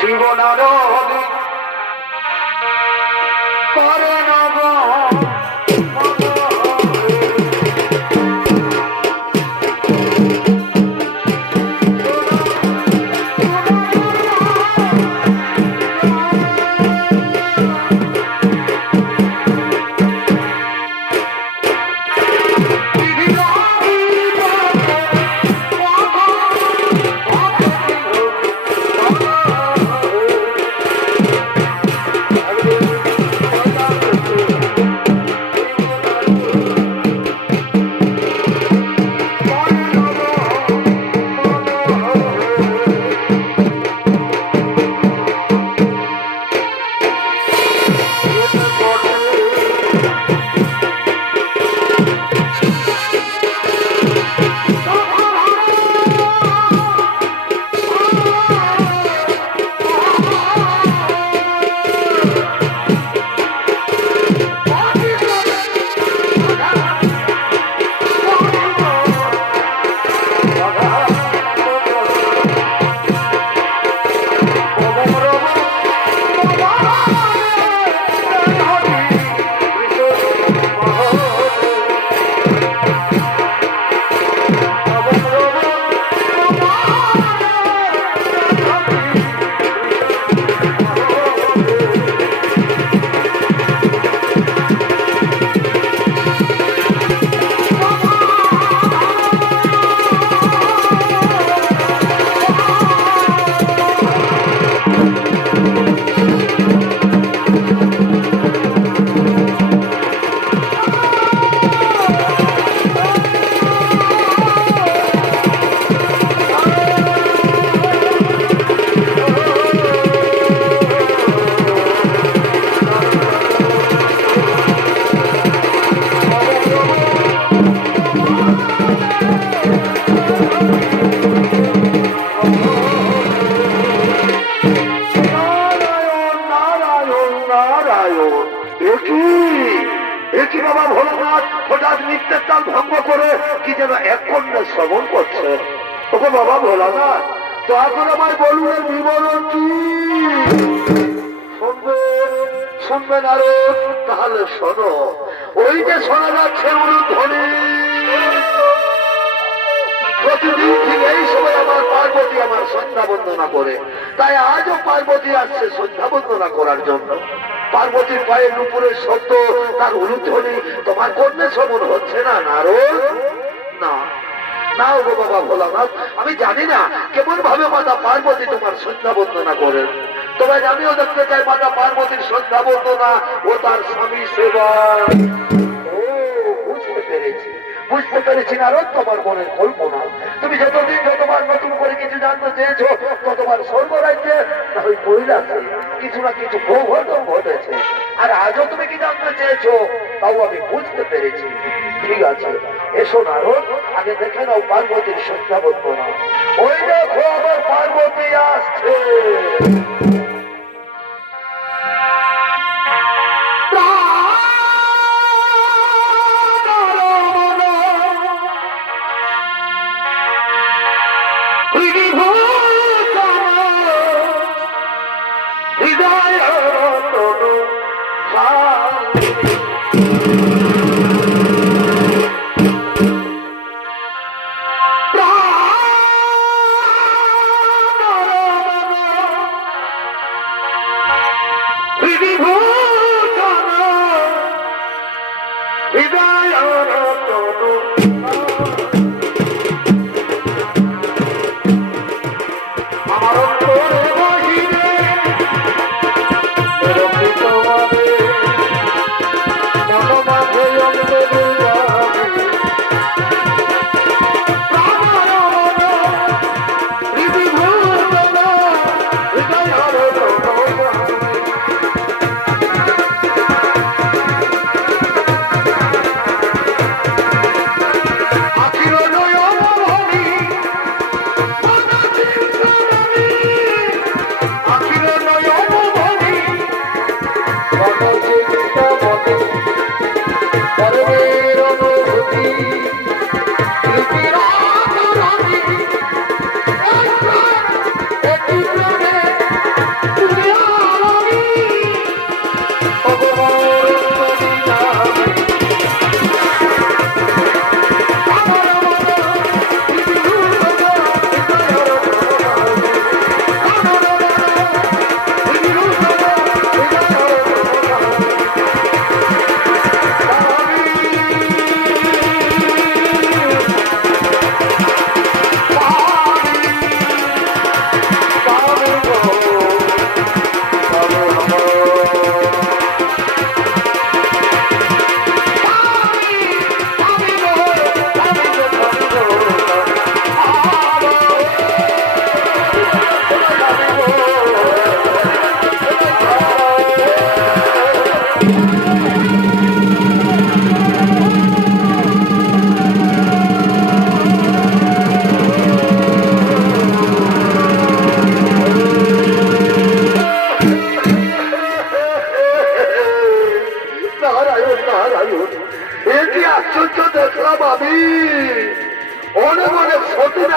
শিবনারদ করে নব ভঙ্গ করে কি যেন এক কন্যা শ্রবণ করছে। ওকে বাবা ভোলানাথ দয়া করে আমায় বলুন বিবরণ কি? শুনবেন আরো? তাহলে শোনো। ওই যে শোনা যাচ্ছে উলুধ্বনি, প্রতিদিন ঠিক এই সময় আমার পার্বতী আমার সন্ধ্যা বন্দনা করে, তাই আজও পার্বতী আসছে সন্ধ্যা বন্দনা করার জন্য। পার্বতীর পায়ে নুপুরের শব্দ, তার উলুধ্বনি তোমার কর্ণে শ্রবণ হচ্ছে না নারদ? না না গো বাবা ভোলানাথ, আমি জানি না কেমন ভাবে মাতা পার্বতী তোমার সন্ধ্যা বন্দনা করেন। তবে আমিও দেখতে চাই মাতা পার্বতীর সন্ধ্যা বন্দনা ও তার স্বামী সেবা। ও বুঝতে পেরেছি নারদ, তোমার মনের কল্পনা। তুমি যতদিন যতবার নতুন করে কিছু জানতে চেয়েছো, ততবার স্বর্গরাজ্যে না ওই কৈলাসে কিছু না কিছু প্রঘটন ঘটেছে। আর আজও তুমি কি জানতে চেয়েছো, তাও আমি বুঝতে পেরেছি। ঠিক আছে, এসো নারদ, আগে দেখে নাও পার্বতীর সন্ধ্যা বন্দনা। ওই দেখো আবার পার্বতী আসছে।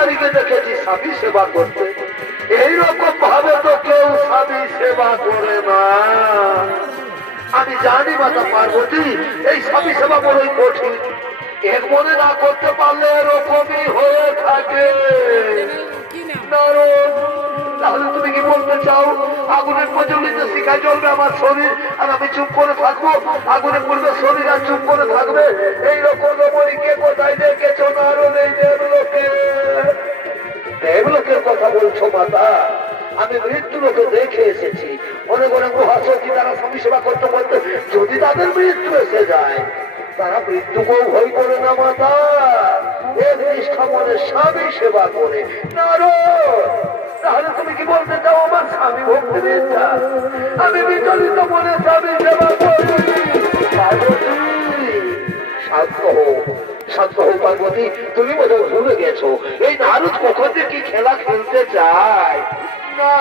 নারীকে দেখেছি স্বামী সেবা করতে, এইরকম ভাবে তো কেউ স্বামী সেবা করে না। আমি জানি মাতা পার্বতী এই স্বামী সেবা বড়ই কঠিন, এক মনে না করতে পারলে এরকমই হয়ে থাকে। তাহলে তুমি কি বলতে চাও আগুনের প্রজ্বলিতে শিখায় জ্বলবে আমার শরীর আর আমি চুপ করে থাকবো, আগুনে পূর্বে শরীর আর চুপ করে থাকবে? এইরকম রমণীকে কোথায় দেখেছো? নারদ এই দেবলোকে, দেবলোকের কথা বলছো মাতা? আমি মৃত্যু লোকে দেখে এসেছি অনেক অনেক মহাসখী তারা স্বামী সেবা করতে করতে যদি তাদের মৃত্যু এসে যায় তারা মৃত্যুকেও ভয় করে না মাতা, এক নিষ্ঠা মনে স্বামী সেবা করে। তাহলে তুমি কি বলতে চাও আমার স্বামী ভক্তির ইচ্ছা আমি বিচলিত মনে স্বামী সেবা করি? পার্বতী শান্ত হও, শান্ত হও পার্বতী, তুমি বোধহয় ভুলে গেছো এই নারদ কখন যে কি খেলা খেলতে চায়। না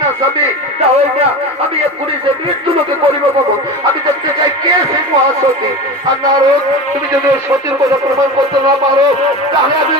না স্বামী, তাহলে না, আমি এক্ষুনি যে মৃত্যু লোকে করিব বাবু, আমি দেখতে চাই কে সেই মহাসতী। আর নারদ তুমি যদি ওই সতীর কথা প্রমাণ করতে না পারো তাহলে আমি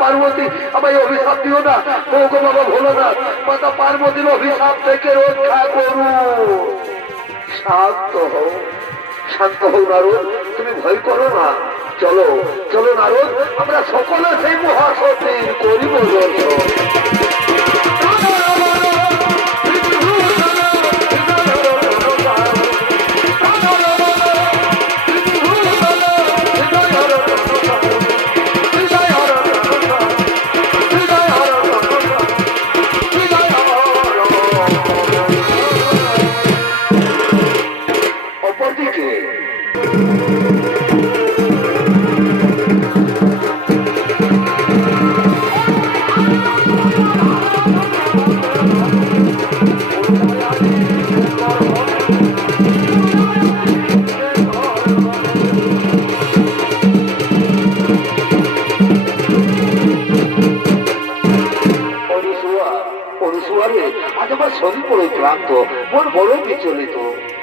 পার্বতী আমায় অভিশাপ দিও না, গো বাবা ভোলানাথ, মাতা পার্বতীর অভিশাপ থেকে রক্ষা করু। শান্ত হও, শান্ত হও নারদ, তুমি ভয় করো না। চলো চলো নারদ, আমরা সকলে সেই মহাসতীর করিব দর্শন।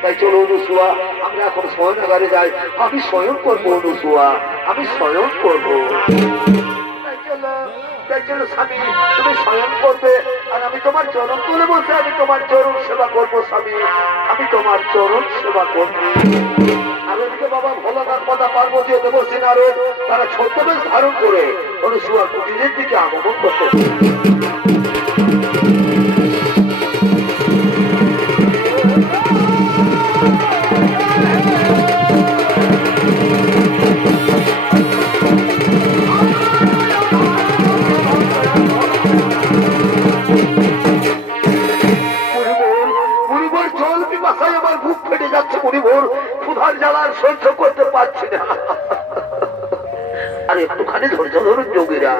তাই চলো অনুসুয়া, আমরা এখন শয়নাগারে যাই, আমি শয়ন করবো অনুসুয়া, আমি শয়ন করবো। তাই চলো স্বামী, তুমি শয়ন করবে আর আমি তোমার চরণ তুলে বলতে আমি তোমার চরণ সেবা করবো স্বামী, আমি তোমার চরণ সেবা করবো। আর ওদিকে বাবা ভোলানাথ মাতা পার্বতী ও দেবশ্রী নারদ তারা ছদ্মবেশ ধারণ করে অনুসুয়ার কুটিরের দিকে আগমন করতে। সহ্য করতে পারছি না, আর একটুখানি ধৈর্য ধরুন যোগীরা,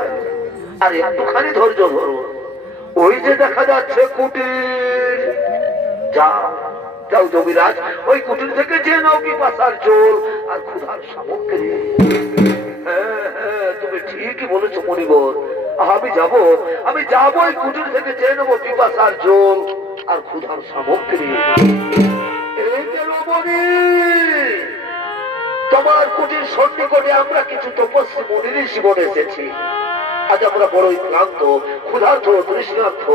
আর একটুখানি ধৈর্য ধরুন। ওই যে দেখা যাচ্ছে কুটির, যাও যাও যোগীরাজ, ওই কুটির থেকে যে নাও কি পাশার জল আর ক্ষুধার সামগ্রী। হ্যাঁ হ্যাঁ, তুমি ঠিকই বলেছো মণিবর, আমি যাবো ওই কুটির থেকে যে নেবো পিপাসার জল আর ক্ষুধার সামগ্রী। তোমার কুটির সন্নিকটে আমরা কিছু তপস্বী মুনি ঋষি বনে এসেছি। আজ আমরা বড়ই ক্লান্ত, ক্ষুধার্ত, তৃষ্ণার্থ,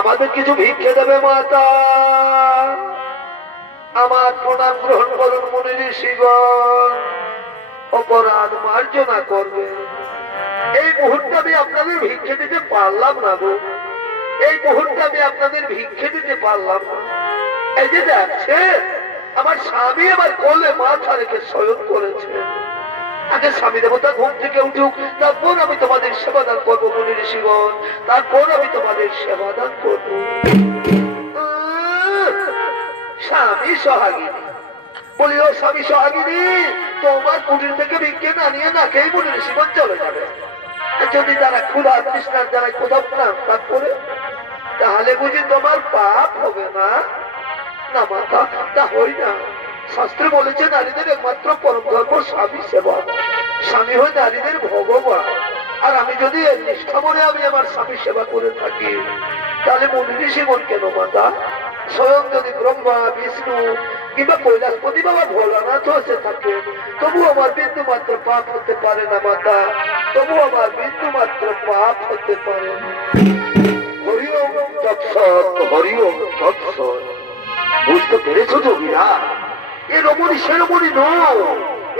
আমাদের কিছু ভিক্ষে দেবে মাতা? আমার প্রণাম গ্রহণ করুন মুনি ঋষিগণ, অপরাধ মার্জনা করবে। এই মুহূর্তে আমি আপনাদের ভিক্ষে দিতে পারলাম না গো, এই মুহূর্তে আমি আপনাদের ভিক্ষে দিতে পারলাম না। এই যে দেখছে আমার স্বামী আমার কোলে মাথা রেখে শয়ন করেছে, আগে স্বামী দেবতা ঘুম থেকে উঠুক, তারপর আমি তোমাদের সেবাদান করবো মুনি ঋষিগণ, তারপর আমি তোমাদের সেবাদান করবো। স্বামী সোহাগিনী, বলি ও স্বামী সোহাগিনী, তোমার কুটির থেকে ভিক্ষে না নিয়ে না খেয়ে মুনি ঋষিগণ চলে যাবে। যদি তারা ক্ষুধা তৃষ্ণার দ্বারা কোথাও প্রাণ করে তাহলে বুঝি তোমার পাপ হবে না? না মাতা, তা হই না, শাস্ত্রে বলেছে নারীদের একমাত্র পরম ধর্ম স্বামী সেবা, স্বামী হয় নারীদের ভগবান। আর আমি যদি নিষ্ঠা মনে আমি আমার স্বামী সেবা করে থাকি, তাহলে মুনি ঋষিগণ কেন মাতা, স্বয়ং যদি ব্রহ্মা বিষ্ণু কিংবা কৈলাসপতি বাবা ভোলানাথ হতে থাকে, তবু আমার বিন্দু মাত্র পাপ হতে পারে না মাতা, তবু আমার বিন্দু মাত্র পাপ হতে পারে না। হরি ওম তৎসৎ, হরি ওম তৎসৎ। বুঝতে পেরেছো যোগীরা? এ রমণী সে রমণী নয়,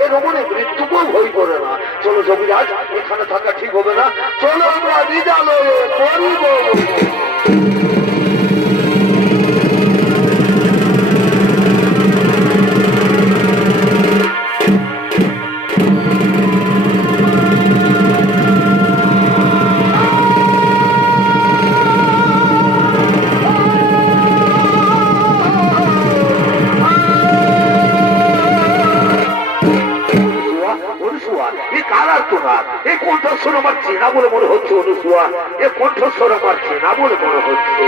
এ রমণী মৃত্যুকেও ভয় করে না। চলো যোগীরাজ, এখানে থাকা ঠিক হবে না, চলো আমরা বিদ্যালয়ে পড়িব। এই কণ্ঠস্বর আমার চেনা বলে মনে হচ্ছে অনুসুয়া, এই কণ্ঠস্বর আমার চেনা বলে মনে হচ্ছে।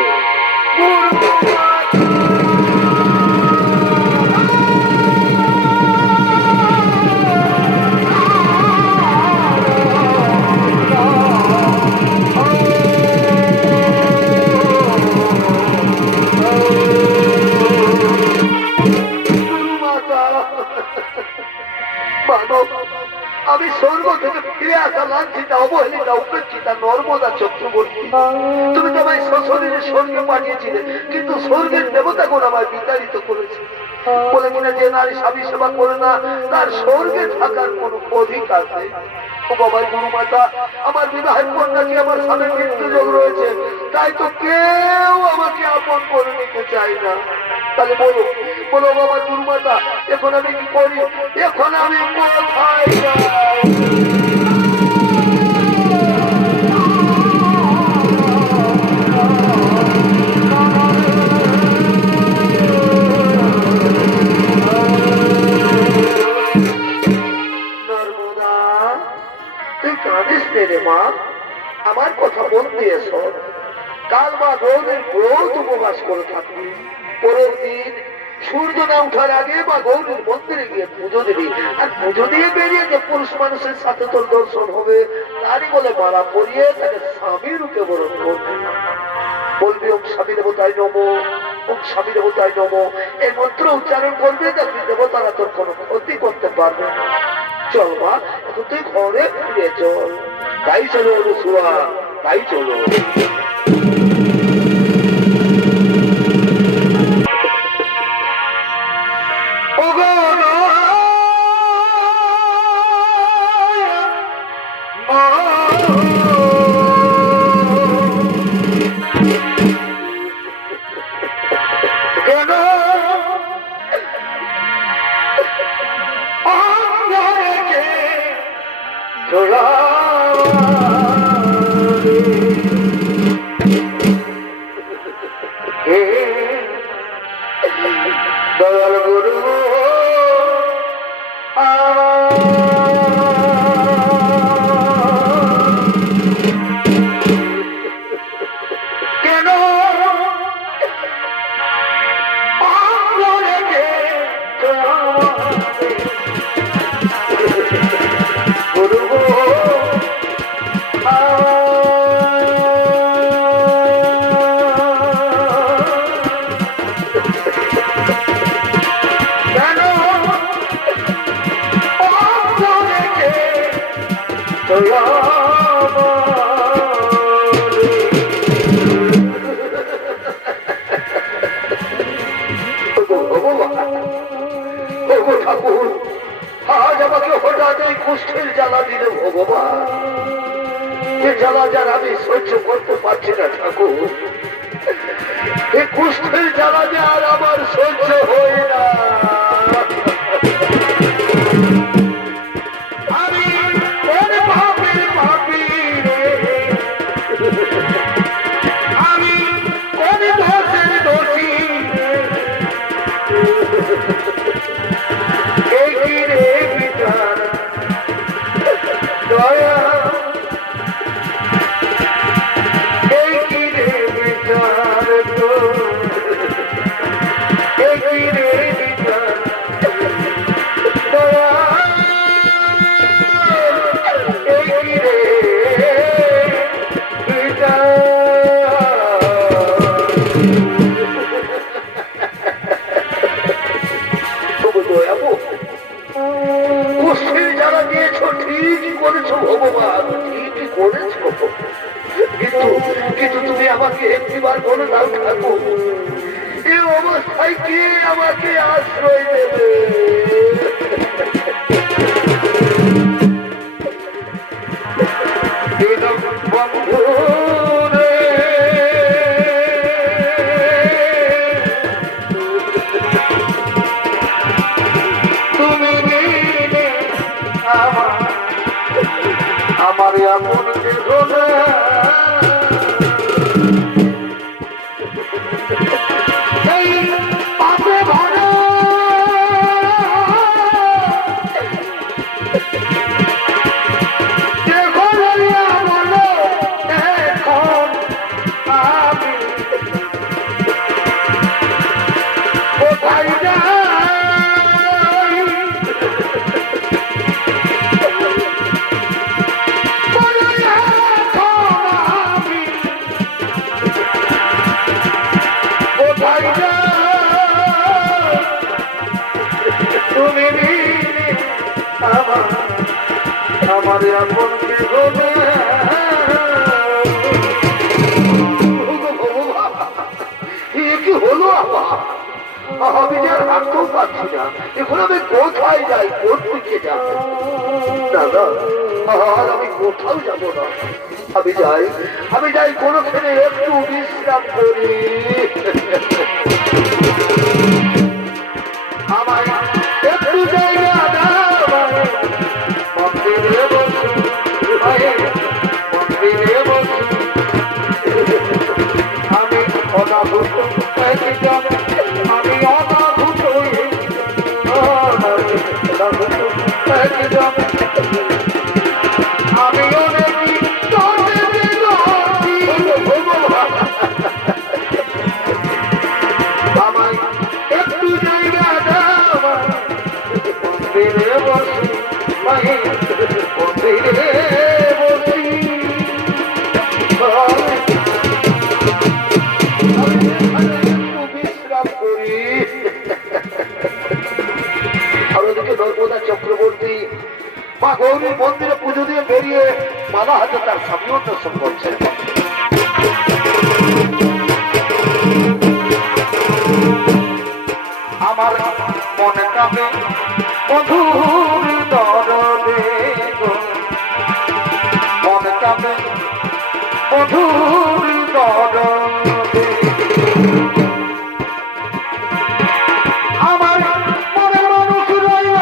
আমি স্বর্গ থেকে ফিরে আসা লাঞ্ছিতা অবহেলিতা উপেক্ষিতা নর্মদা চক্রবর্তী, তুমি তো আমায় সশরীরে স্বর্গে পাঠিয়েছিলে, কিন্তু স্বর্গের দেবতাগণ আমায় বিতাড়িত করেছে, বলে কিনা যে নারী স্বামী সেবা করে না তার স্বর্গে থাকার কোন অধিকার নেই। ও বাবার গুরু মাতা, আমার বিবাহের পর নাকি আমার স্বামীর মৃত্যুযোগ রয়েছে, তাই তো কেউ আমাকে আপন করে নিতে চায় না। তাহলে বলো বলো বাবার গুরু মাতা, এখন আমি কি করি, এখন আমি কোথায় যাই? মা, আমার কথা বলতে এসো। কাল মা গৌরীর ব্রত উপবাস করে থাকবি, পরের দিন সূর্য না উঠার আগে মা গৌরীর মন্দিরে গিয়ে পুজো দিবি, আর পুজো দিয়ে বেরিয়ে যে পুরুষ মানুষের সাথে তোর দর্শন হবে তারই বলে মালা পরিয়ে তাকে স্বামী রূপে বরণ করবি। বলবি ওম স্বামী দেবতায় নমো, ওম স্বামী দেবতায় নমো, এই মন্ত্র উচ্চারণ করবে, দেখবি দেবতারা তোর কোনো ক্ষতি করতে পারবে না। চল মা, এখন তুই ঘরে ফিরে চল। তাই চলো অনুসুয়া, তাই চলো। দয়াল গুরু কেন ঠাকুর, আজ আমাকে হঠাৎ এই কুষ্ঠের জ্বালা দিলে ভগবান, যে জ্বালা যার আমি সহ্য করতে পারছি না ঠাকুর, এই কুষ্ঠের জ্বালা যার আমার সহ্য হয় না। আমি কোন পাপের পাপী রে, আমি কোন দোষের দোষী, করেছো, কিন্তু কিন্তু তুমি আমাকে একটিবার বলে দাও ঠাকুর, এই অবস্থায় কে আমাকে আশ্রয় দেবে? বন্ধু আমার এমন এই পাশে ভাড়া আমার আপন কে হবে? কি হলো আমার? আমি যে রাখতেও পারছি না, এখন আমি কোথায় যাই, কোন দিকে যাব? দাদা, আর আমি কোথাও যাব না। আমি যাই কোনোখানে একটু বিশ্রাম করি। আমার একটু জায়গা মন্দিরে বসি, মন্দিরে বসি আমি অনাভূত, আমি অনাভূত আমি অনেক আমার একটু জায়গা মন্দিরে বসি, মন্দিরে বসি বিশ্রাম করি। আর ওদিকে নর্মদা চক্রবর্তী মা গৌরীর মন্দিরে পুজো দিয়ে বেরিয়ে মালা হাতে তার স্বামী অন্বেষণ করছে। আমার মনে কামে মধুর দরদে গো, মনে কামে মধুর দরদে আমার মনে মানুষ রইল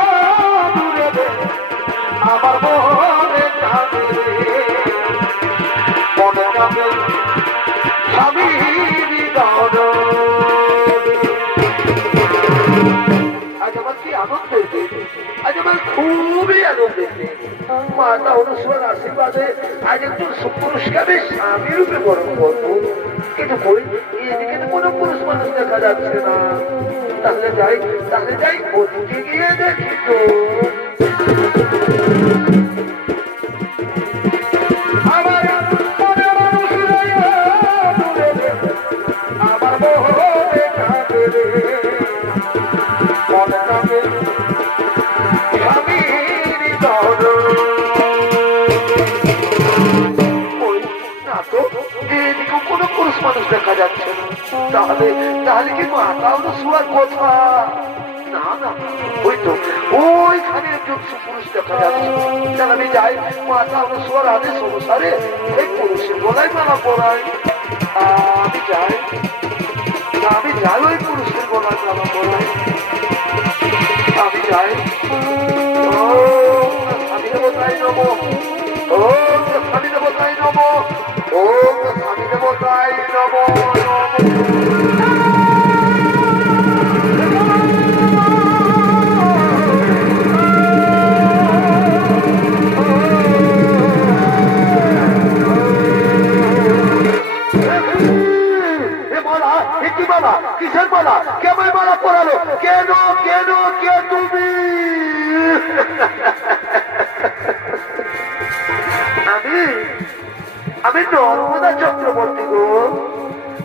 দূরে, আমার মনে কামে মনে কামে স্বামীর দরদে। আজ আমার খুবই আনন্দ, মাতা অনুসরণ আশীর্বাদে আজ একজন সুপুরুষকে স্বামী রূপে বরণ করবো। কিন্তু এদিকে তো কোনো পুরুষ মানুষ দেখা যাচ্ছে না। তাহলে যাই ওদিকে গিয়ে দেখি তো। আমার মনে মানুষ আমার মোহনে কাঁদে রে, মনে কাঁদে কোনো পুরুষ মানুষ দেখা যাচ্ছে না। তাহলে কি মাতা শোয়ার কথা? না না, ওই তো ওইখানে একজন সুপুরুষ দেখা যাচ্ছে। তাহলে আমি যাই মাতা শোয়ার আদেশ অনুসারে এই পুরুষের গলায় মালা পড়াই। আমি যাই ওই পুরুষের গলায় মালা পড়াই। আমি যাই। স্বামী দেবতায় নম, ও স্বামী দেবতায় নম, ও স্বামী দেবতায় নম। কিসের মালা? কেমন মালা পড়ালো? কেন কেন কে তুমি? আমি নর্মদা চক্রবর্তী গো।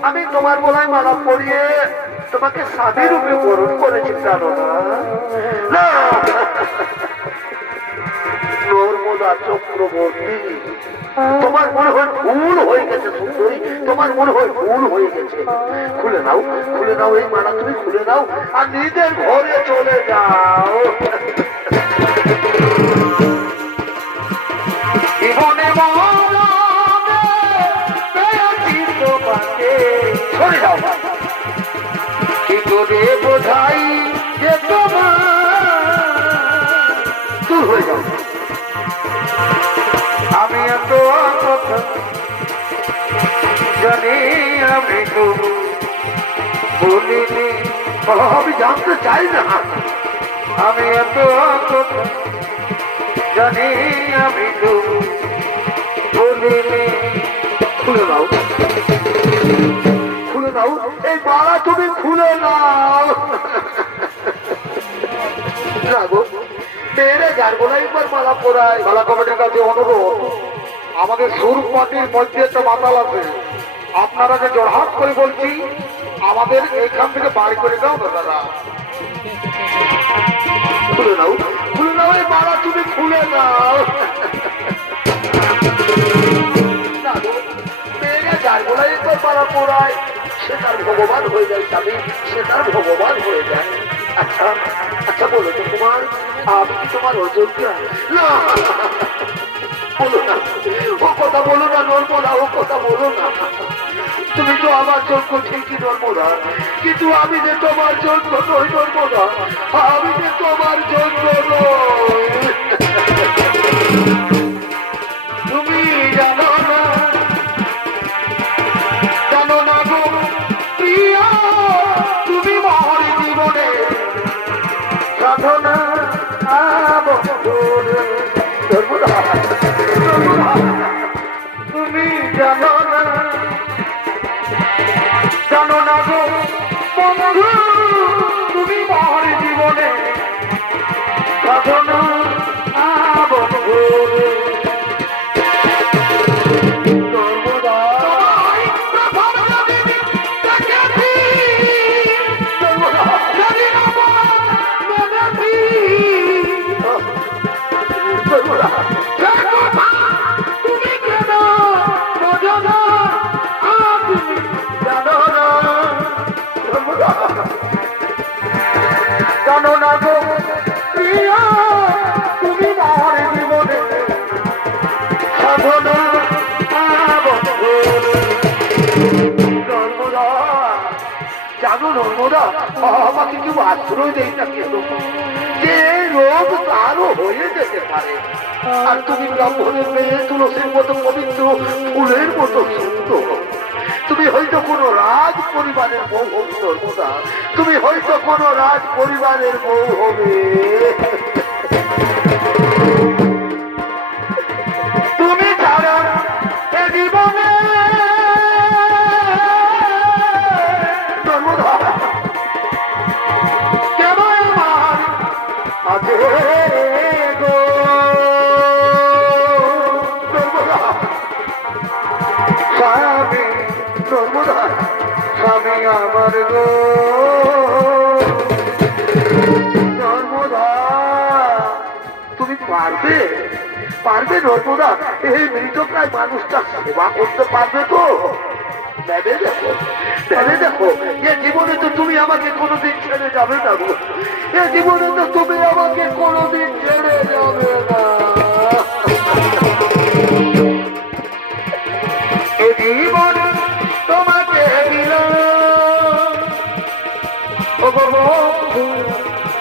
আমি তোমার গলায় মালা পরিয়ে তোমাকে স্বামী রূপে বরণ করেছি জানো না? নর্মদা চক্রবর্তী, তোমার মনে হয় ভুল হয়ে গেছে সুন্দরী, তোমার মনে হয় ভুল হয়ে গেছে। খুলে নাও, খুলে নাও এই মালা, তুমি খুলে নাও আর নিজের ঘরে চলে যাও। জীবনে সরে যাও, কি করে বোঝাই যে তোমার দূর হয়ে যাও। আমি এত কথা জানি, আমি তো বলিনি, আমি জানতে চাই না। আমি এত কথা জানি, আমি তো বলিনি। খুলে নাও, খুলে নাও এই মালা, তুমি খুলে নাও। মেয়েরা যারবো না একবার মালা পরায়। মালা কমিটির কাছে অনুরোধ, আমাদের সুরূপ পার্টির মধ্যে একটা মাতাল আছে, আপনারা যে জোড়হাত করে বলছি আমাদের এইখান থেকে বাড়ি করে দাও না দাদা। খুলে নাও, খুলে নাও এই মালা, তুমি খুলে নাও। মেয়েরা যারবো না একবার মালা পরায়, সে তার ভগবান হয়ে যায় স্বামী, সে তার ভগবান হয়ে যায়। আচ্ছা আচ্ছা বলো তো তোমার, আমি কি তোমার অযোগ্য? না বলো না, ও কথা বলো না নর্মদা, ও কথা বলো না। তুমি তো আমার যোগ্য ঠিকই নর্মদা, কিন্তু আমি যে তোমার যোগ্য নই নর্মদা, আমি যে তোমার যোগ্য নই। তুমি জানো না, জানো না গো প্রিয়া, তুমি মহর জীবনে সাধনা তুমি জানো না, জানো না গো বন্ধু, তুমি মহর জীবনে সাধনা বন্ধু। জানো না গো প্রিয়া, তুমি মহর জীবনে সাধনা বন্ধু। নর্মদা, জানো নর্মদা, আমাকে কেউ আশ্রয় দেয় না কেন, যে রোগ তারও হয়ে যেতে পারে। আর তুমি ব্রাহ্মণের মেয়ে, তুলসীর মতো পবিত্র, ফুলের মতো সুন্দর। তুমি হয়তো কোনো রাজ পরিবারের বউ হবে নর্মদা, তুমি হয়তো কোনো রাজ পরিবারের বউ হবে। তুমি ছাড়া এ জীবনে নর্মদা কেবল আমার আছে গো নর্মদা। স্বামী নর্মদা, স্বামী আমার গো নর্মদা। তুমি পারবে, পারবে নর্মদা এই মৃতপ্রায় মানুষটা সেবা করতে পারবে তো? ভেবে দেখো, ভেবে দেখো, এ জীবনে তো তুমি আমাকে কোনোদিন ছেড়ে যাবে না গো, এ জীবনে তো তুমি আমাকে কোনোদিন ছেড়ে যাবে না। এ জীবন তোমাকে দিল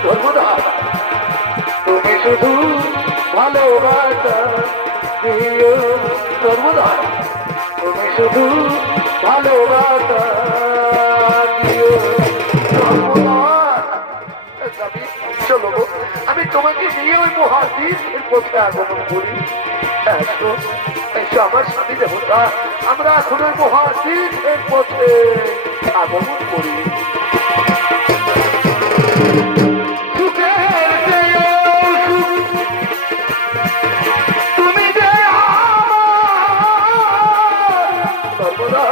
নর্মদা, তুমি শুধু ভালোবাসা দিও নর্মদা, তুমি শুধু ভালোবাসা দিও নর্মদা। চলো আমি তোমাকে নিয়ে ওই মহাদ্বীপের পথে আগমন করি। আমার স্বামী দেবতা, আমরা এখন ওই মহাদ্বীপের পথে আগমন করি। তুমি যে সর্বদা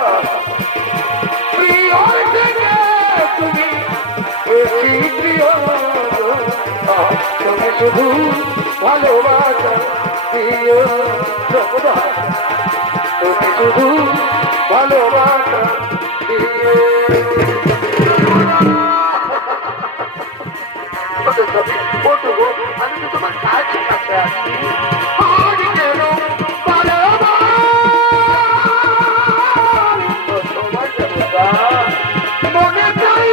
প্রিয় থেকে তুমি প্রিয়, তুমি শুধু ভালোবাসা দিও সর্বদা তুমি শুধু ভালোবাসা দিও। আমি তো তোমার কাছে কাছে আছি আজ কেন মনে চাই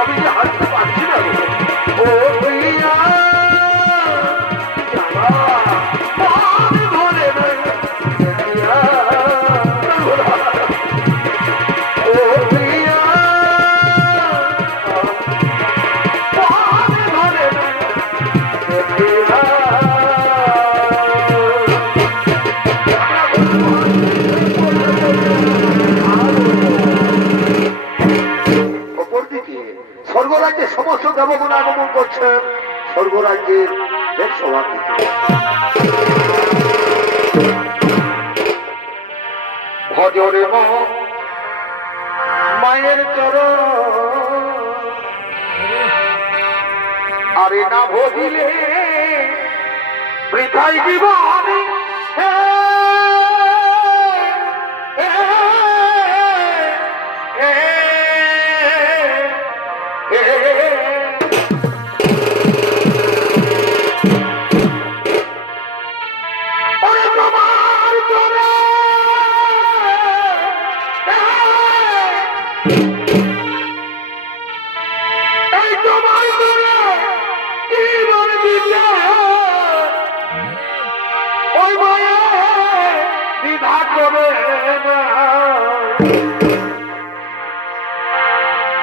আমি যে হাসতে পারছি না ও প্রিয়া ভরে নাই ও প্রিয়া ভরে অপরদিকে স্বর্গরাজ্যের সমস্ত দেবগণ আগমন করছেন স্বর্গরাজ্যের দেব সভাপতি ভজরে মায়ের চরণ আরে না ভজিলে বৃথাই জীবন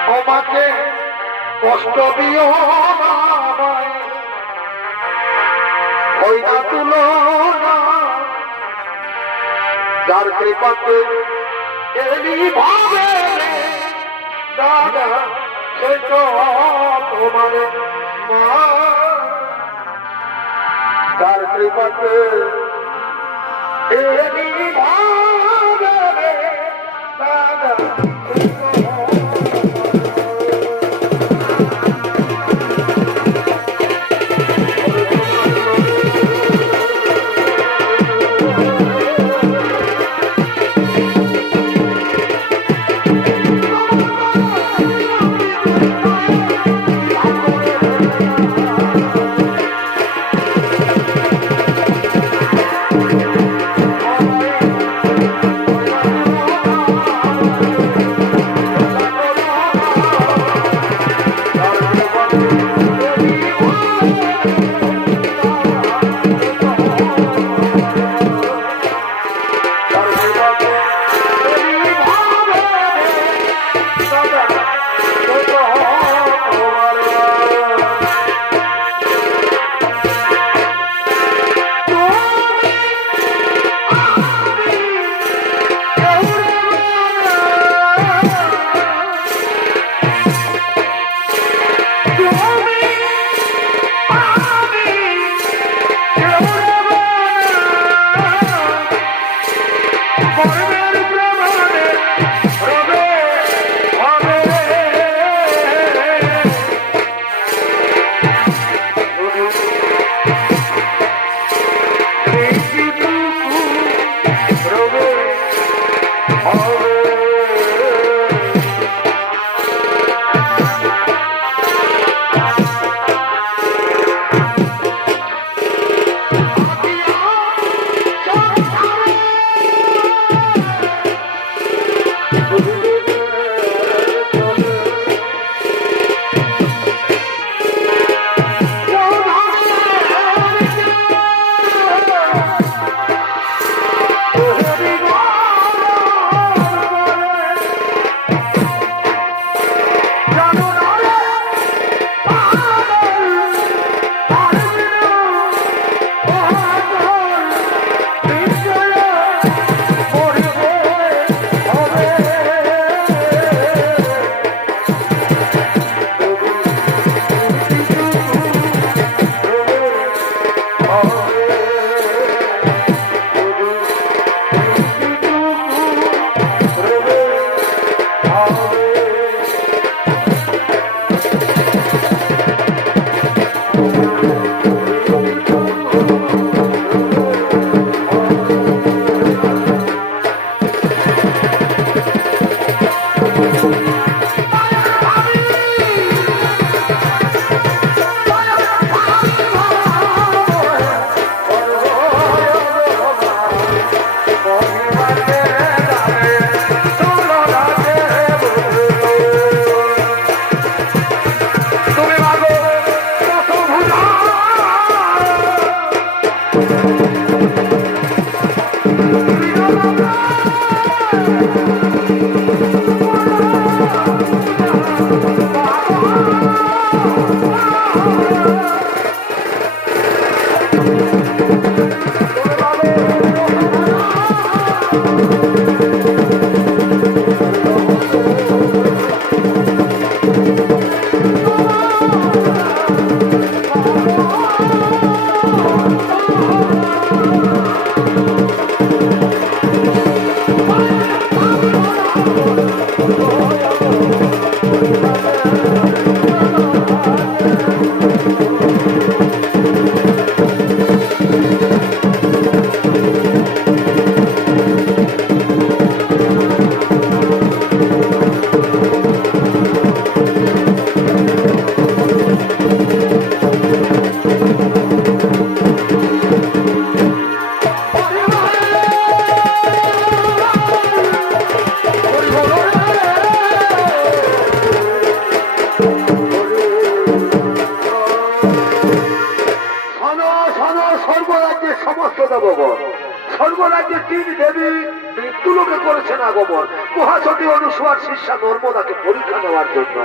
তোমাকে কষ্ট দিও ওই না তুলো যার কৃপাতে এলি ভাবে দাদা সে তো তোমার মা যার কৃপাতে এলি ভাবে দাদা দেবগণ। স্বর্গরাজ্যে 3 দেবী মৃত্যুলোকে করেছেন আগমন মহাসতী অনুসূয়ার শিষ্যা নর্মদাকে পরীক্ষা দেওয়ার জন্য।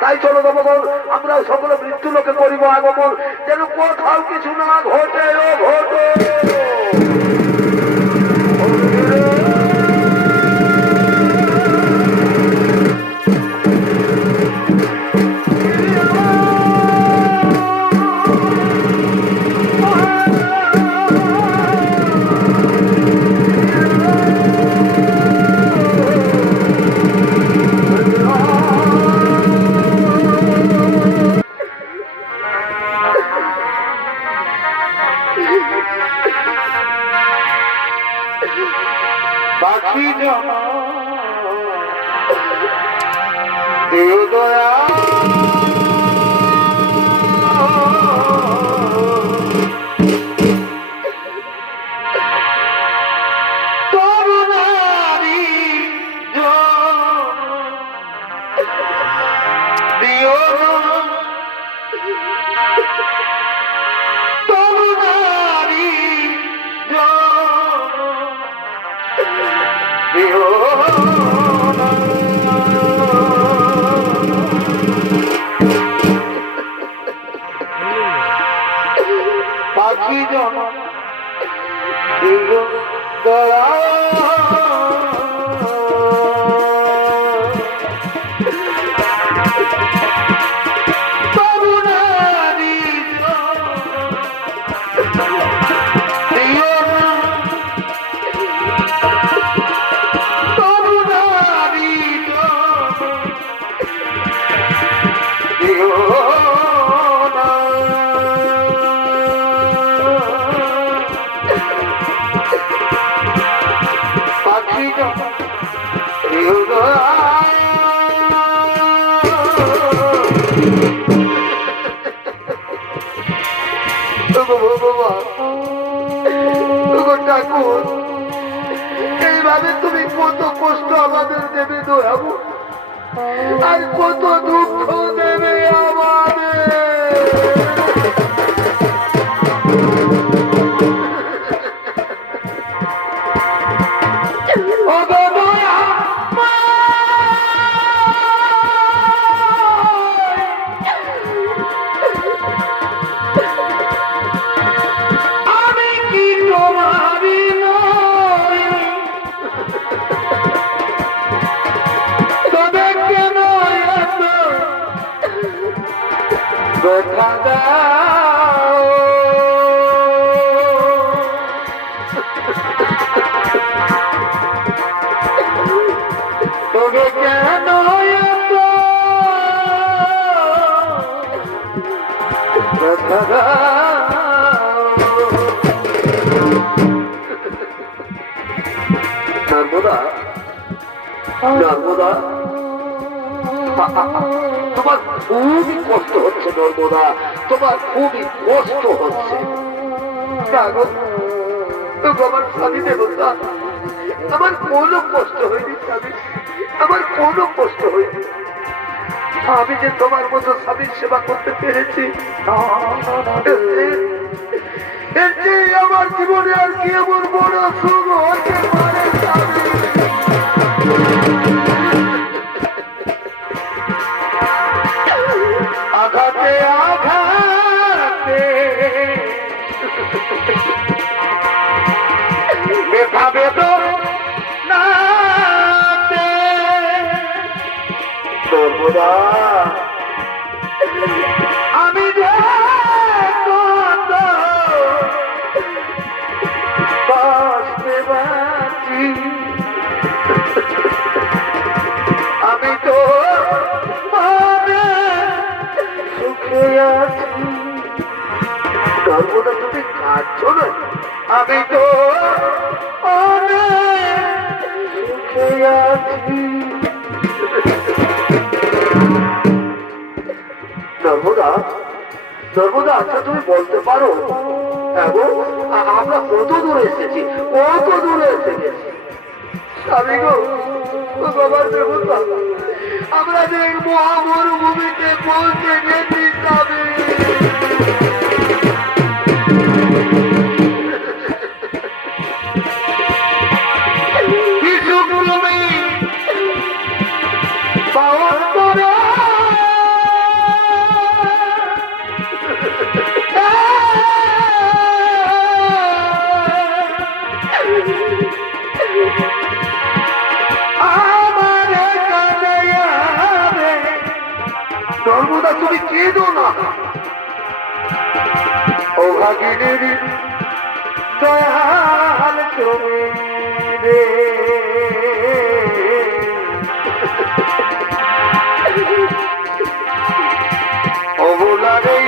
তাই চলো দেবগণ, আমরা সকলে মৃত্যুলোকে করিব আগমন, যেন কোথাও কিছু না ঘটে ও ঘটে। পাখি দেও দয়া তরুণারি দিও তরুণারি পাখি জন দয়া ঠাকুর, এইভাবে তুমি কত কষ্ট আমাদের দেবে দয়াবু, আর কত দুঃখ দেবে আমাদের। দেখা দাও তবে কেন দেখা দাও নর্মদা, নর্মদা তোমার খুবই কষ্ট হচ্ছে নর্মদা, তোমার খুবই কষ্ট হচ্ছে। আমার স্বামী দেবতা, আমার কোনো কষ্ট হয়নি স্বামী, আমার কোনো কষ্ট হয়নি। আমি যে তোমার মতো স্বামীর সেবা করতে পেরেছি, আমার জীবনে আর কি এমন বড় সুখ হতে পারে স্বামী। আঘাতে আঘাতে ব্যথা বেদনাতে সর্বদা আমি যে কত কষ্টে বাঁচি, আমি তো সর্বদা তুমি কাঁদছো না, আমি তো অনেক সুখে আছি। নর্মদা, নর্মদা, আচ্ছা তুমি বলতে পারো আমরা কত দূরে এসেছি, কত দূরে এসে গেছি? আমি গো বাবার দেবতা, আমরা যে মহামরুভূমিতে পৌঁছে গেছি স্বামী। না। ও ভাগিনীর দয়াল তুমি রে, অবলারে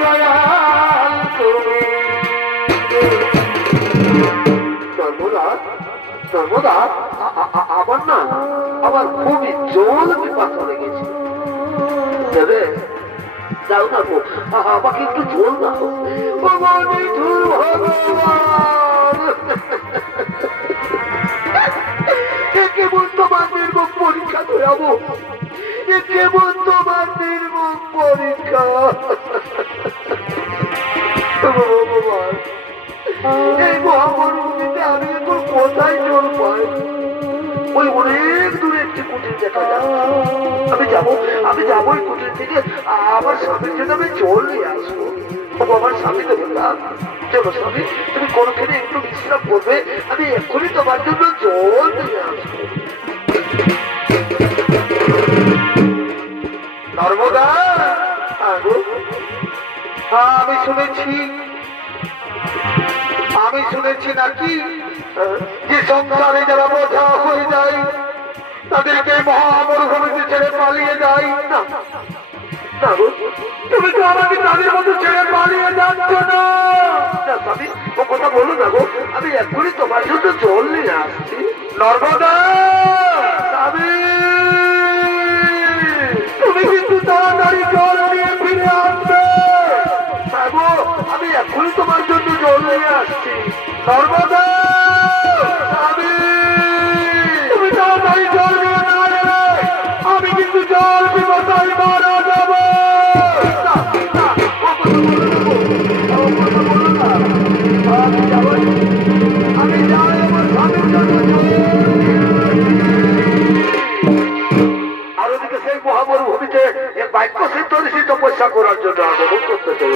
দয়াল তুমি রে। নর্মদা, নর্মদা, আবার না, আবার খুবই জল পিপাসা লেগেছে। দেবে যাও না গো, আমাকে একটু জল দাও। ভগবান কেমন তোমার নির্মম পরীক্ষা দেবো, কেমন তোমার নির্মম পরীক্ষা। ভগবান, এই মহামরুভূমিতে আমি এখন কোথায় জল পাই? ওই অনেক দূরে একটি কুটির দেখা যায়, আমি যাবো ওই কুটির থেকে আমার স্বামীর জন্য আমি জল নিয়ে আসবো। আমার স্বামী তো বললাম, চলো স্বামী, তুমি কোনোখানে একটু বিশ্রাম করবে, আমি এক্ষুনি তোমার জন্য জল নিয়ে আসবো। নর্মদা, আমি শুনেছি নাকি যে সংসারে যারা বোঝা হয়ে যায় তাদেরকে মহামরুভূমিতে ছেড়ে পালিয়ে যায়। না, তুমি তো আমাকে তাদের মতো ছেড়ে পালিয়ে যাচ্ছ না। স্বামী, ও কথা বলো না গো, আমি এক্ষুনি তোমার জন্য জল নিয়ে আসছি। নর্মদা, স্বামী, তুমি কিন্তু তাড়াতাড়ি জল নিয়ে ফিরে আসবে। আমি এক্ষুনি তোমার জন্য জল নিয়ে আসছি। নর্মদা, স্বামী, তুমি তাড়াতাড়ি জল নিয়ে না এলে আমি কিন্তু জল পিপাসায় মারা যাব। আমি যাই আমার স্বামীর জন্য। আর ওদিকে সেই মহামরুভূমিতে বাক্য সিদ্ধ ঋষি তপস্যা করার জন্য আগমন করতে চাই।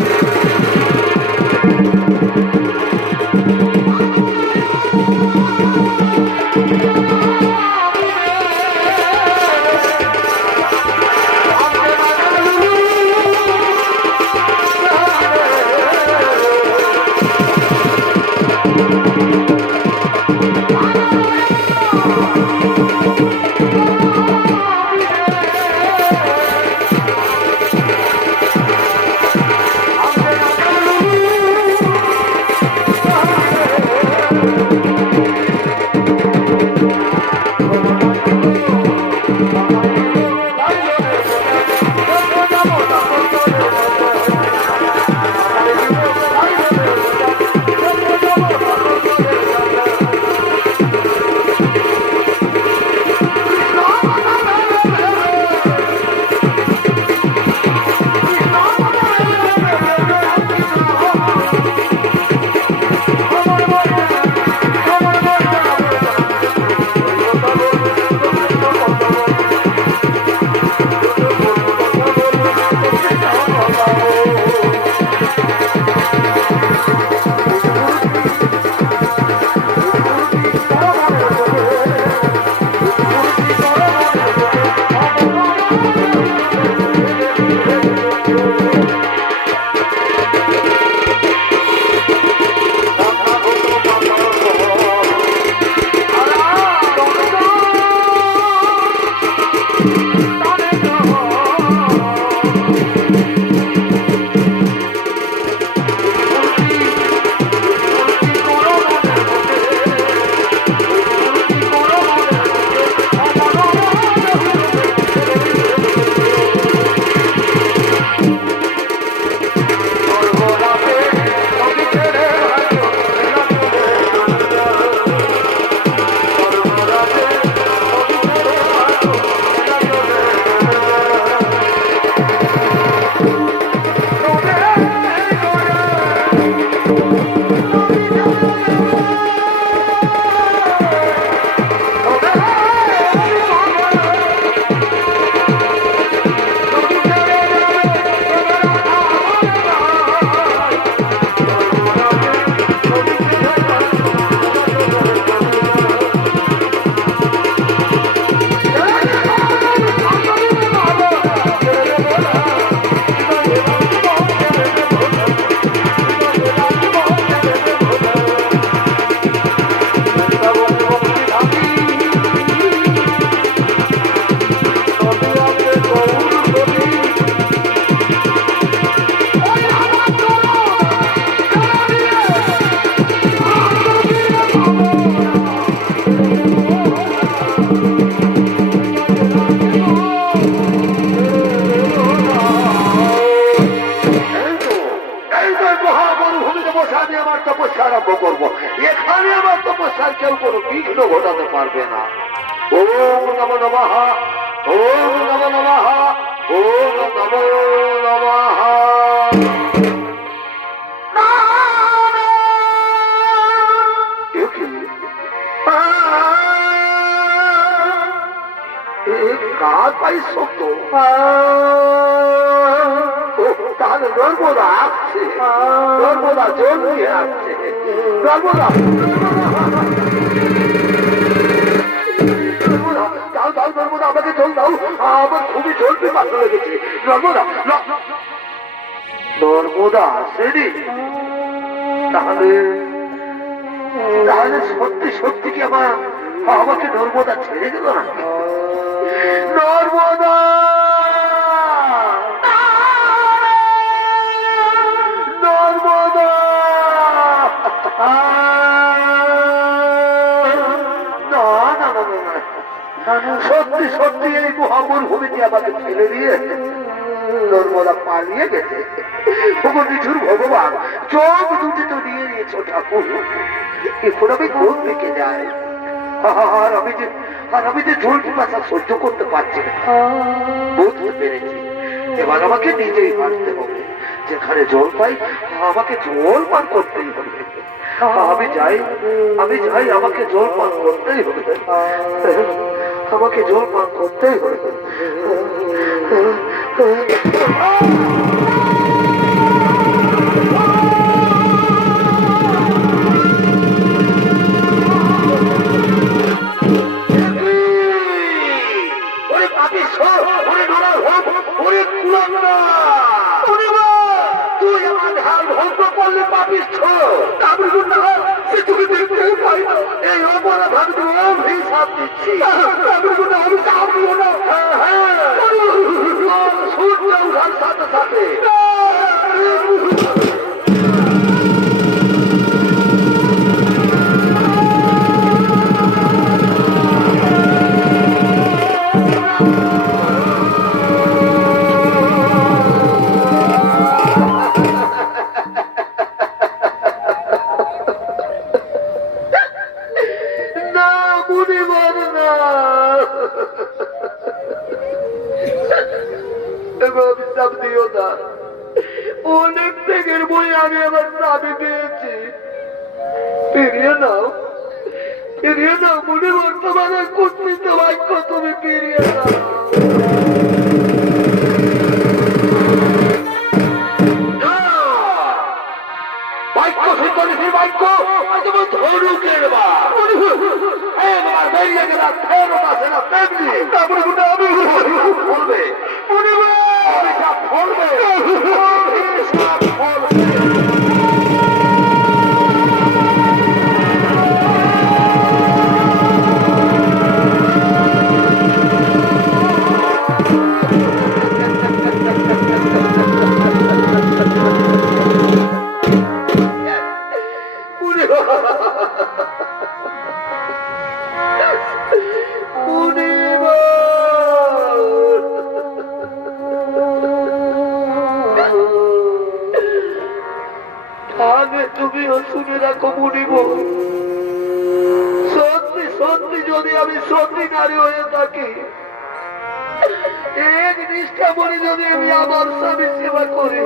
আর কেউ কোনো বিঘ্ন ঘটাতে পারবে না। ওম নমো নমঃ, ওম নমো নমঃ, ওম নমো নমঃ। কার পাই শব্দ? তাহলে নর্মদা আসছে, নর্মদা জল নিয়ে আসছে, নর্মদা দাও দাও, নর্মদা আমাকে জল দাও, আমার খুবই জল পিপাসা লেগেছে। নর্মদা নর্মদা আসেনি? তাহলে তাহলে সত্যি সত্যি কি আমাকে নর্মদা ছেড়ে দিল না? নর্মদা নর্মদা না না না না, সত্যি সত্যি এই মহামরুভূমিতে আমাকে ফেলে দিয়ে নর্মদা পালিয়ে গেছে। নিঠুর ভগবান, চোখ দুটি তো নিয়ে নিয়েছো ঠাকুর, এখন আমি কোন দিকে যাই? আর আমি যে জল পিপাসা সহ্য করতে পারছি না। বুঝতে পেরেছি, এবার আমাকে নিজেই হাঁটতে হবে। যেখানে জল পাই আমাকে জল পান করতেই হবে। আমি যাই, আমাকে জল পান করতেই হবে, আমাকে জল পান করতেই হবে। তুই আমার ঢাল ভঙ্গ করলে পাপিস, এই অপরাধ আমি অভিশাপ দিচ্ছি। সূর্য উঠার সাথে সাথে অনেক ত্যাগের বই আমি আমার স্বামী পেয়েছি। ফিরিয়ে নাও, ফিরিয়ে নাও মনে বর্তমানে কুৎসিত বাক্য তুমি ফিরিয়ে নাও। বাক্য শিক্ষণী বাক্য তোমার ধনুকের বেরিয়ে গেলা ফেরত আসে না, তেমনি বলবে অভিশাপ ফলবে, অভিশাপ ফলবে। তুমিও শুনে রাখো মুনিব, সত্যি সত্যি যদি আমি সত্যি নারী হয়ে থাকি, এক নিষ্ঠা বলে যদি আমি আমার স্বামী সেবা করি,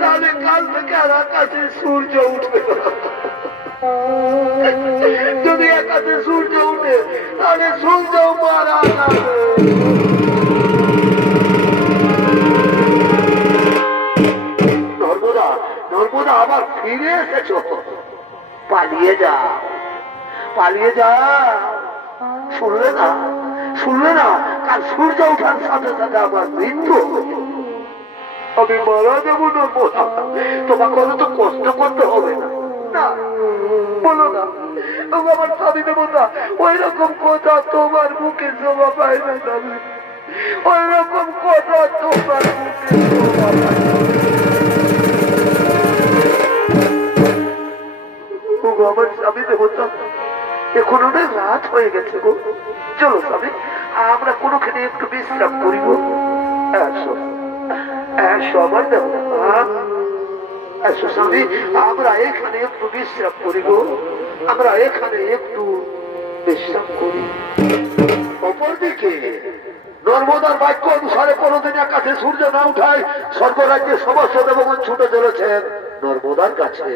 তাহলে কাল থেকে আর আকাশে সূর্য উঠবে। যদি আকাশে সূর্য উঠে তাহলে সূর্য মারা যাবে। নর্মদা আবার ফিরে এসেছ, পালিয়ে যাও, পালিয়ে যাও। শুনলে না, শুনলে না, কাল সূর্য ওঠার সাথে সাথে আমার মৃত্যু। আমি মারা যাবো নর্মদা, তোমাকে তো কষ্ট করতে হবে না। না বলো না, আমার স্বামী দেবতা ওই রকম কথা তোমার মুখে শোভা পায় না, ওই রকম কথা তোমার মুখে শোভা পায় না। আমার স্বামী দেবতা, এখন অনেক রাত হয়ে গেছে গো, চলো স্বামী আমরা কোনোখানে একটু বিশ্রাম করিব। এসো এসো আমার দেবতা। স্বামী, আমরা এখানে একটু বিশ্রাম করি গো, আমরা এখানে একটু বিশ্রাম করি। অপরদিকে নর্মদার বাক্য অনুসারে কোনদিন আকাশে সূর্য না উঠায় স্বর্গরাজ্যের সমস্ত দেবগণ ছুটে চলেছেন নর্মদার কাছে।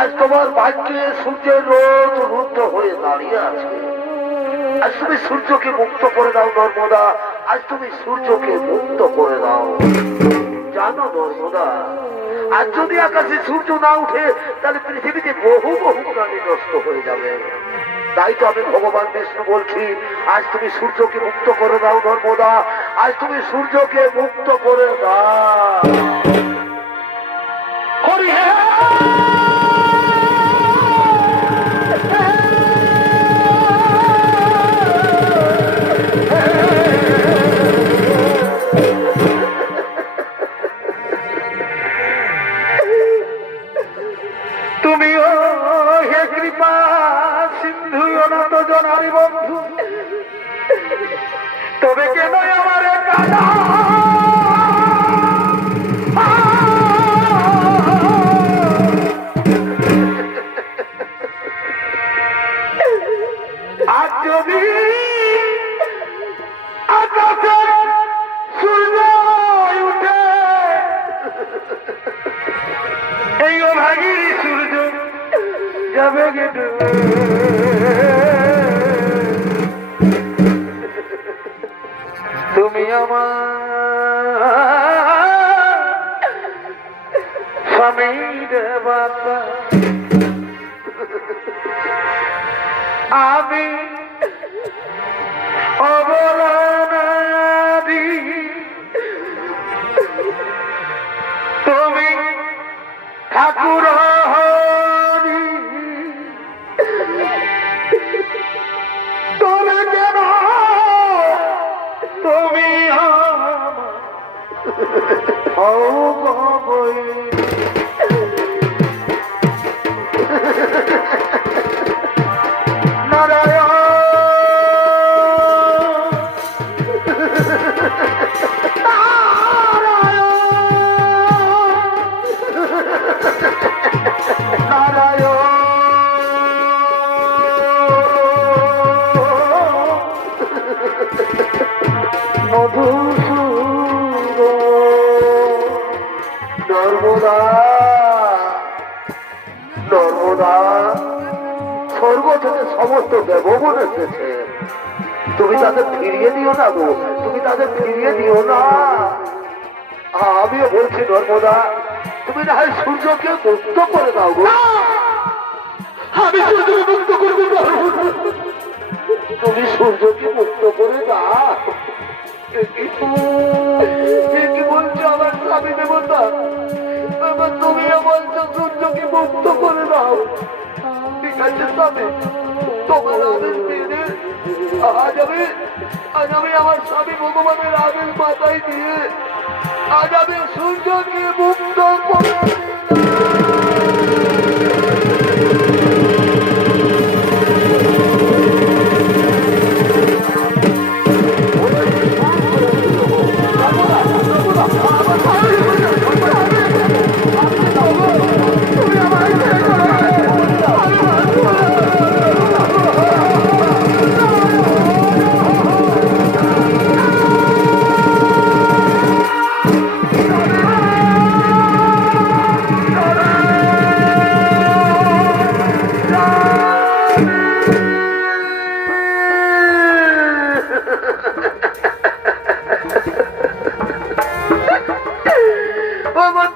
আজ তোমার ভাগ্যে সূর্যের রোদ রুদ্ধ হয়ে দাঁড়িয়ে আছে। আজ তুমি সূর্যকে মুক্ত করে দাও নর্মদা, আজ তুমি সূর্যকে মুক্ত করে দাও। জানো নর্মদা, আজ যদি আকাশে সূর্য না উঠে তাহলে পৃথিবীতে বহু বহু প্রাণী নষ্ট হয়ে যাবে। তাই তো আমি ভগবান বিষ্ণু বলছি, আজ তুমি সূর্যকে মুক্ত করে দাও নর্মদা, আজ তুমি সূর্যকে মুক্ত করে দাও। হরি হ্যাঁ। তুমিও হে কৃপা সিন্ধু অনাথ জনারি বন্ধু, তবে কেন আমার কাদা আজ যদি আকাশে সূর্য উঠে এই অভাগী সূর্য যাবে গেটে। তুমি আমার স্বামীর বাবা, আমি অবলানাদি, তুমি ঠাকুর হরি, তুমি কেন তুমি নারায়ণ নর্মদা নর্মদা, স্বর্গ থেকে সমস্ত দেবগণ এসেছে, তুমি তাদের ফিরিয়ে দিও না গো, তুমি তাদের ফিরিয়ে দিও না। আমিও বলছি নর্মদা, তুমি না হয় সূর্যকে মুক্ত করে দাও গো। আমি সূর্যকে মুক্ত করবো না, তুমি সূর্যকে মুক্ত করে দাও। কি বলছো আমার স্বামী দেবতা, তুমিও বলছো সূর্যকে মুক্ত করে দাও। ঠিক আছে স্বামী, তোমার আদেশ মেনে আজ আমি আমার স্বামী ভগবানের আদেশ মাথায় দিয়ে আজ আমি সূর্যকে মুক্ত করে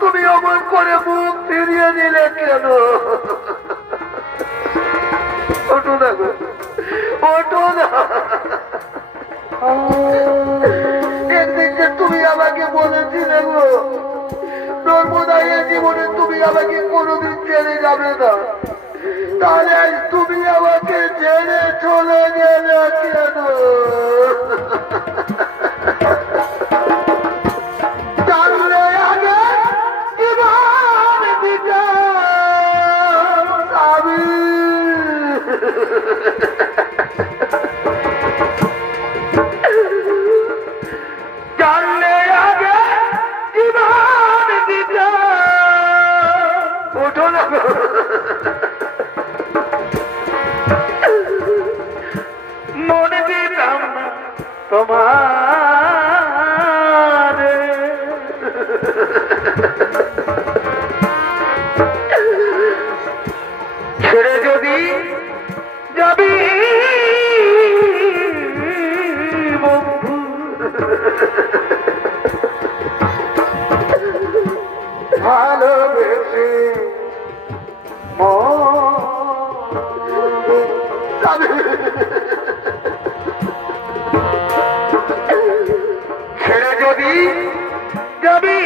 তুমি অমন করে মুখ ফিরিয়ে নিলে কেন? ওঠো না গো, ওঠো না। একদিন যে তুমি আমাকে বলেছিলে গো নর্মদা, এ জীবনে তুমি আমাকে কোনোদিন ছেড়ে যাবে না, তাহলে আজ তুমি আমাকে ছেড়ে চলে গেলে কেন? জানলে আগে জীবন দিতে ওঠো না, মনে দিতাম যাবি বন্ধু ভালোবেসে ছেড়ে যদি যাবি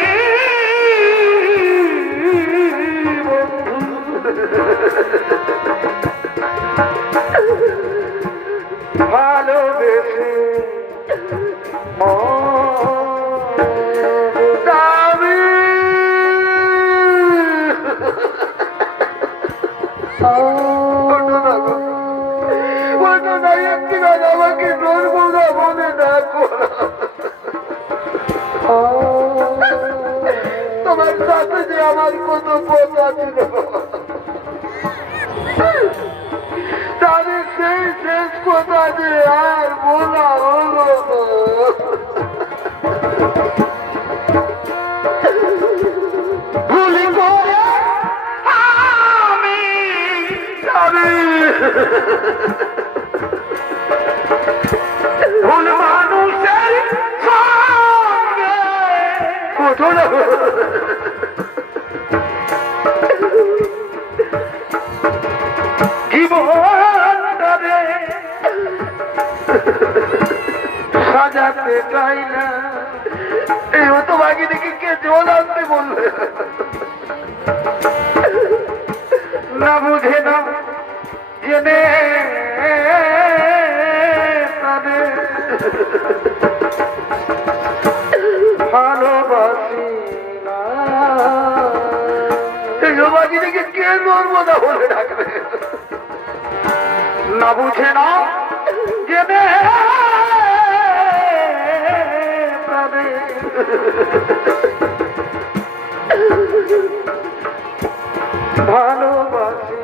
ভালোবেসে আমাকে নর্মদা মনে না করা তোমার সাথে যে আমার কত কথা ছিল তাদের সেই শেষ কথা যে আর বলা হলো ভুলি করে আমি ভুল মানুষের সঙ্গে কঠোর জীবনটারে সাজাতে চাই না এই হতো বাকি দেখি কে জল আনতে বলবে না বুঝে না জেনে ভালোবাসি না কে নর্মদা বলে ডাকবে না বুঝে না জেনে ভালোবাসি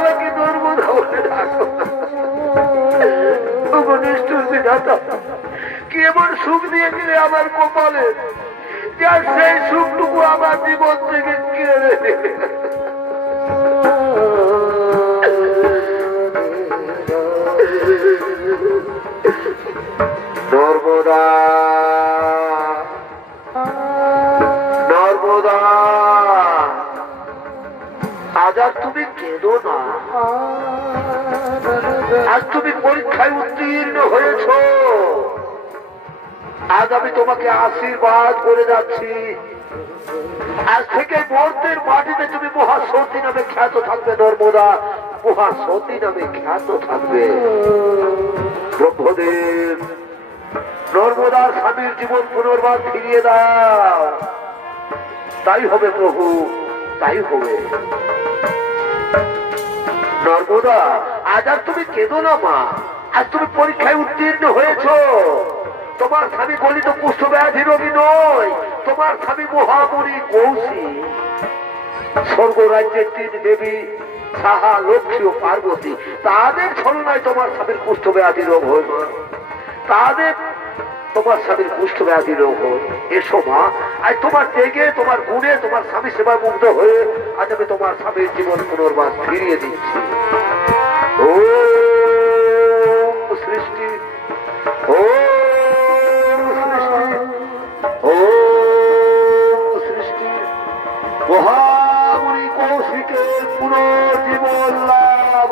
আমাকে নর্মদা বলে ডাকো কেমন সুখ দিয়েছিলে আমার কপালে যার সেই সুখটুকু আমার জীবন থেকে কেড়ে নেবে নর্মদা নর্মদা আজ আর তুমি কেঁদো না আজ তুমি পরীক্ষায় উত্তীর্ণ হয়েছ আজ আমি তোমাকে আশীর্বাদ করে যাচ্ছি আজ থেকে মর্তের মাটিতে তুমি মহাসতী নামে খ্যাত থাকবে নর্মদা মহাসতী নামে খ্যাত থাকবে ব্রহ্মদেব নর্মদার স্বামীর জীবন পুনর্বার ফিরিয়ে দাও তাই হবে প্রভু তাই হবে নর্মদা আজ আর তুমি কেঁদো না মা আজ তুমি পরীক্ষায় উত্তীর্ণ হয়েছ তোমার স্বামী গলিত কুষ্ঠ ব্যাধি রোগী নয় তোমার স্বামী মহামুনি কৌশী স্বর্গ রাজ্যের তিন দেবী সাহা লক্ষ্মী ও পার্বতী তাদের ছলনায় তোমার স্বামীর কুষ্ঠ ব্যাধি রোগ হয়ে তাদের তোমার স্বামীর কুষ্ঠ ব্যাধি রোগ হয় এসো মা আজ তোমার তেগে তোমার গুণে তোমার স্বামী সেবায় মুগ্ধ হয়ে আজ আমি তোমার স্বামীর জীবন পুনর্বার ফিরিয়ে দিচ্ছি ও সৃষ্টি ও সৃষ্টি ও সৃষ্টি মহামুনি কৌশিকের পুনর্জীবন লাভ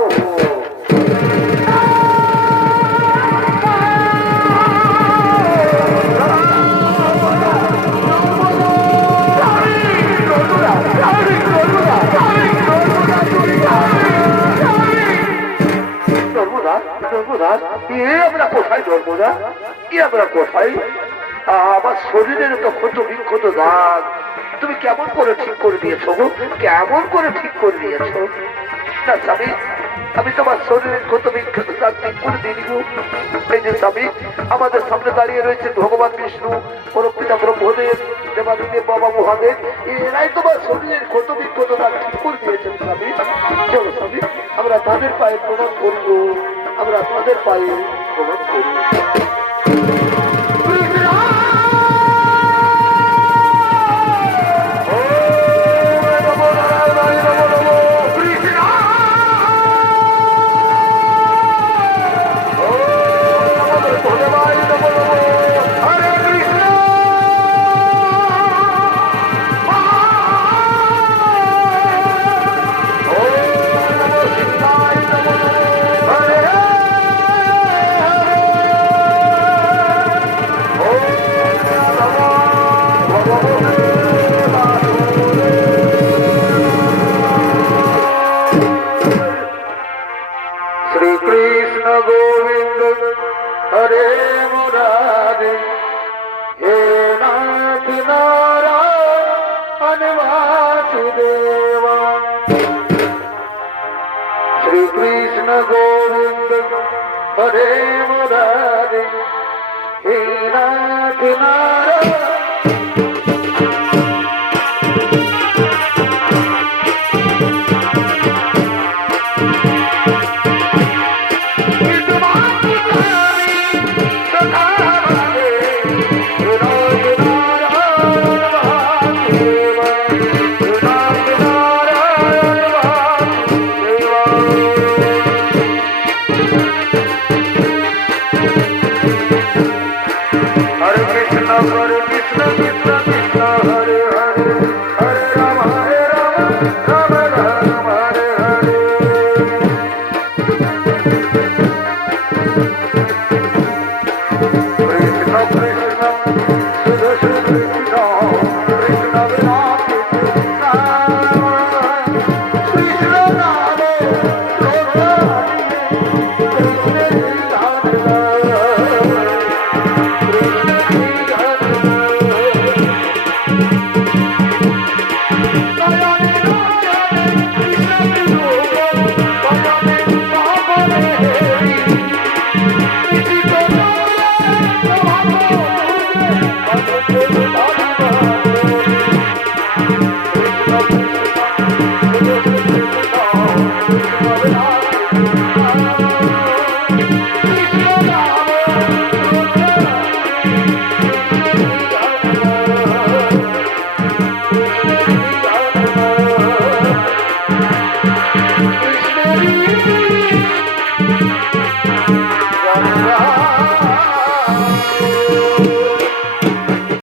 আমার শরীরের তো ক্ষত বিক্ষত দাগ তুমি কেমন করে ঠিক করে দিয়েছো গো কেমন করে ঠিক করে দিয়েছো না স্বামী আমি তোমার শরীরের ক্ষত বিক্ষত দাগ ঠিক করে দিয়ে দিব এই যে স্বামী আমাদের সামনে দাঁড়িয়ে রয়েছে ভগবান বিষ্ণু পরমপিতা ব্রহ্মদেব দেবাদিদেব বাবা মহাদেব এরাই তোমার শরীরের ক্ষত বিক্ষত দাগ ঠিক করে দিয়েছেন স্বামী চলো স্বামী আমরা তাদের পায়ে প্রণাম করবো আমরা তাদের পায়ে আগমন করুন। श्री कृष्ण गोविंद हरे मुरारे हे नाथ नारायण वासुदेवा। श्री कृष्ण गोविंद हरे मुरारे हे नाथ नारायण। Hare Krishna Krishna